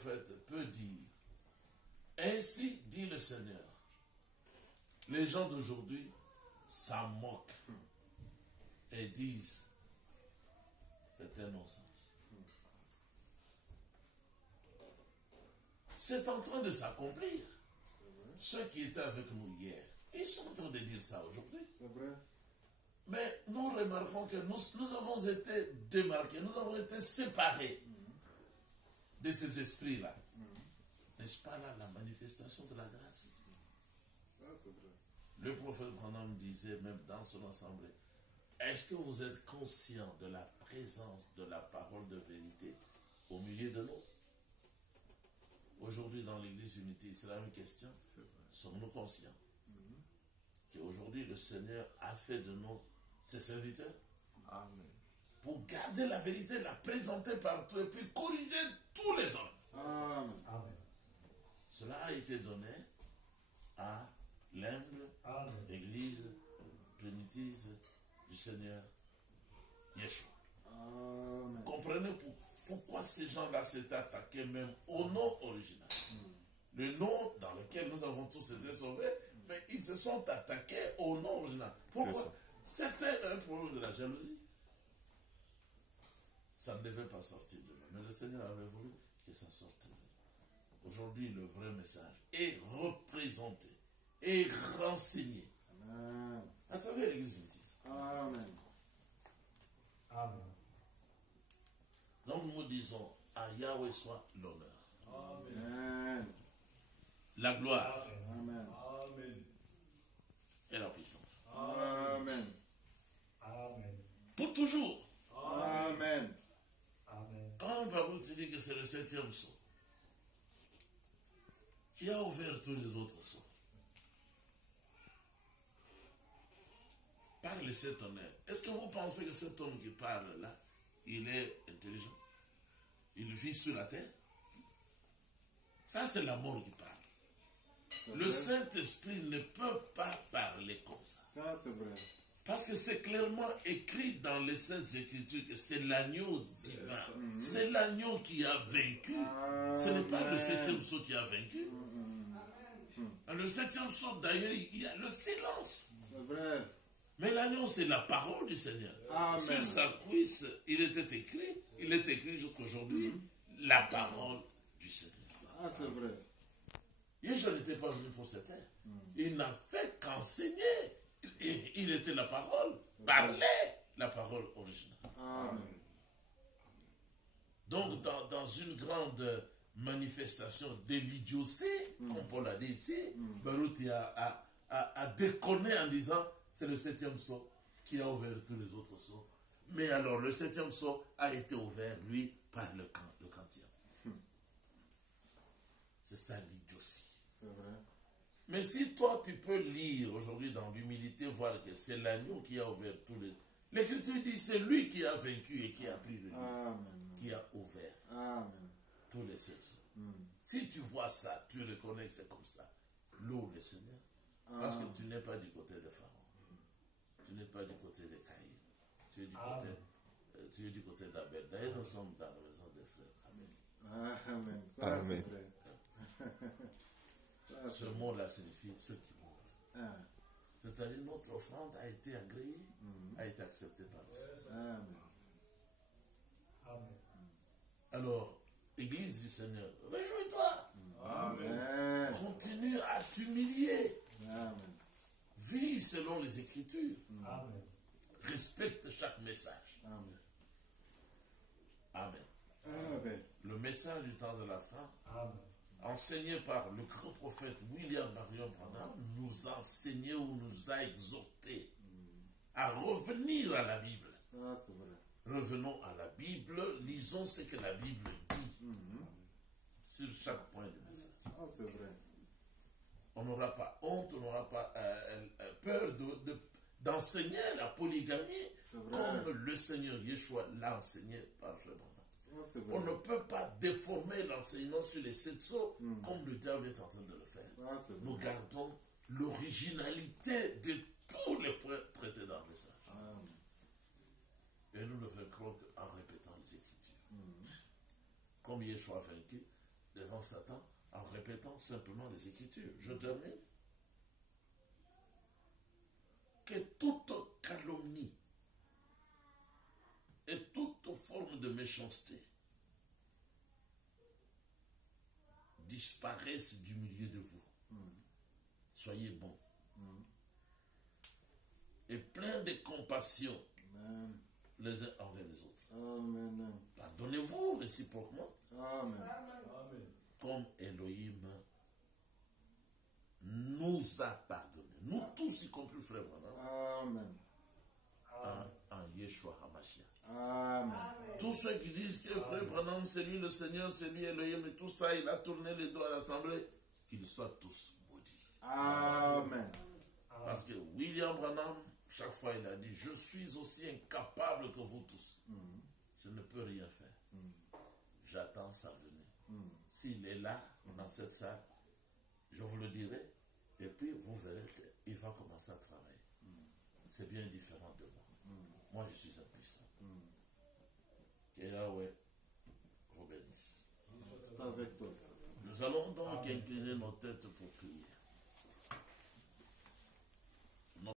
prophète peut dire, ainsi dit le Seigneur. Les gens d'aujourd'hui s'en moquent et disent, c'est un non-sens. C'est en train de s'accomplir. Ceux qui étaient avec nous hier, ils sont en train de dire ça aujourd'hui. C'est vrai. Mais nous remarquons que nous avons été démarqués, nous avons été séparés de ces esprits-là. N'est-ce pas là la manifestation de la grâce? Ça, c'est vrai. Le prophète Branham disait même dans son assemblée, est-ce que vous êtes conscient de la présence de la parole de vérité au milieu de nous? Aujourd'hui dans l'église Unité, c'est la même question. Sommes-nous conscients qu'aujourd'hui le Seigneur a fait de nous ses serviteurs? Amen. Pour garder la vérité, la présenter partout et puis corriger tous les hommes. Amen. Amen. Cela a été donné à l'humble église primitive du Seigneur Yeshua. Amen. Comprenez pourquoi ces gens-là s'étaient attaqués même au nom original. Le nom dans lequel nous avons tous été sauvés, mais ils se sont attaqués au nom original. Pourquoi? C'était un problème de la jalousie. Ça ne devait pas sortir de nous. Mais le Seigneur avait voulu que ça sorte de nous. Aujourd'hui, le vrai message est représenté et renseigné Amen. à travers l'église métisse. Amen. Amen. Donc nous disons, à Yahweh soit l'honneur, Amen. la gloire Amen. et la puissance. Amen. Amen. Pour toujours. Amen. Amen. Quand le Bible te dit que c'est le 7e sceau qui a ouvert tous les autres sceaux, par les 7 honneurs, est-ce que vous pensez que cet homme qui parle là, il est intelligent? Il vit sur la terre? Ça, c'est la mort qui parle. Le vrai. Saint-Esprit ne peut pas parler comme ça. Ça, c'est vrai. Parce que c'est clairement écrit dans les Saintes Écritures que c'est l'agneau divin. C'est l'agneau qui a vaincu. Ce n'est pas le 7e sceau qui a vaincu. Dans le 7e sceau, d'ailleurs, il y a le silence. C'est vrai. Mais l'agneau, c'est la parole du Seigneur. Amen. Sur sa cuisse, il est écrit jusqu'aujourd'hui, la parole du Seigneur. Ah, c'est vrai. Yeshua n'était pas venu pour cette terre. Il n'a fait qu'enseigner. Il était la parole, parlait la parole originale. Amen. Donc, dans une grande manifestation de l'idiotie, comme Paul a dit ici, Baruti a déconné en disant c'est le 7e sceau qui a ouvert tous les autres sceaux. Mais alors, le 7e sceau a été ouvert, lui, par le quantième. C'est ça l'idiotie. C'est vrai. Mais si toi, tu peux lire aujourd'hui dans l'humilité, voir que c'est l'agneau qui a ouvert tous les... L'Écriture dit c'est lui qui a vaincu et qui a pris le livre, Amen. qui a ouvert Amen. tous les sexes. Si tu vois ça, tu reconnais que c'est comme ça. Loue le Seigneur. Parce que tu n'es pas du côté de Pharaon. Tu n'es pas du côté de Caïn. Tu es du côté d'Abel. D'ailleurs, nous sommes dans la maison des frères. Amen. Amen. Ça, Amen. c'est vrai. Ça, Ce mot-là signifie ce qui monte. Ah. C'est-à-dire notre offrande a été agréée, a été acceptée par le Seigneur. Amen. Amen. Alors, Église du Seigneur, réjouis-toi. Amen. Continue à t'humilier. Amen. Vis selon les Écritures. Amen. Respecte chaque message. Amen. Amen. Amen. Le message du temps de la fin, Amen. enseigné par le grand prophète William Marion Branham, nous a enseigné ou nous a exhorté à revenir à la Bible. Ça, c'est vrai. Revenons à la Bible, lisons ce que la Bible dit sur chaque point du message. Ça, c'est vrai. On n'aura pas honte, on n'aura pas peur d'enseigner la polygamie C'est vrai. comme le Seigneur Yeshua l'a enseigné par Frère Branham. Ça, c'est On vrai. ne peut pas déformer l'enseignement sur les 7 sceaux comme le diable est en train de le faire. Ça, c'est Nous vrai. gardons l'originalité de tous les points traités dans le message. Amen. Et nous ne vaincrons qu'en répétant les Écritures. Comme Yeshua a vaincu, devant Satan en répétant simplement les Écritures. Je termine. Que toute calomnie et toute forme de méchanceté disparaissent du milieu de vous. Soyez bons. Et plein de compassion Amen. les uns envers les autres. Amen. Pardonnez-vous réciproquement Amen. Amen. comme Elohim nous a pardonné. Nous tous, y compris frère Branham, Amen. en Yeshua HaMashiach. Amen. Tous ceux qui disent que frère Branham, c'est lui le Seigneur, c'est lui Elohim, et tout ça, il a tourné les doigts à l'Assemblée, qu'ils soient tous maudits. Amen. Parce que William Branham, chaque fois il a dit, je suis aussi incapable que vous tous. Je ne peux rien faire. J'attends sa venue. S'il est là, dans cette salle, je vous le dirai, et puis vous verrez qu'il va commencer à travailler. C'est bien différent de moi. Moi, je suis impuissant. Que Yahweh vous bénisse. Avec toi. Nous allons donc incliner nos têtes pour prier.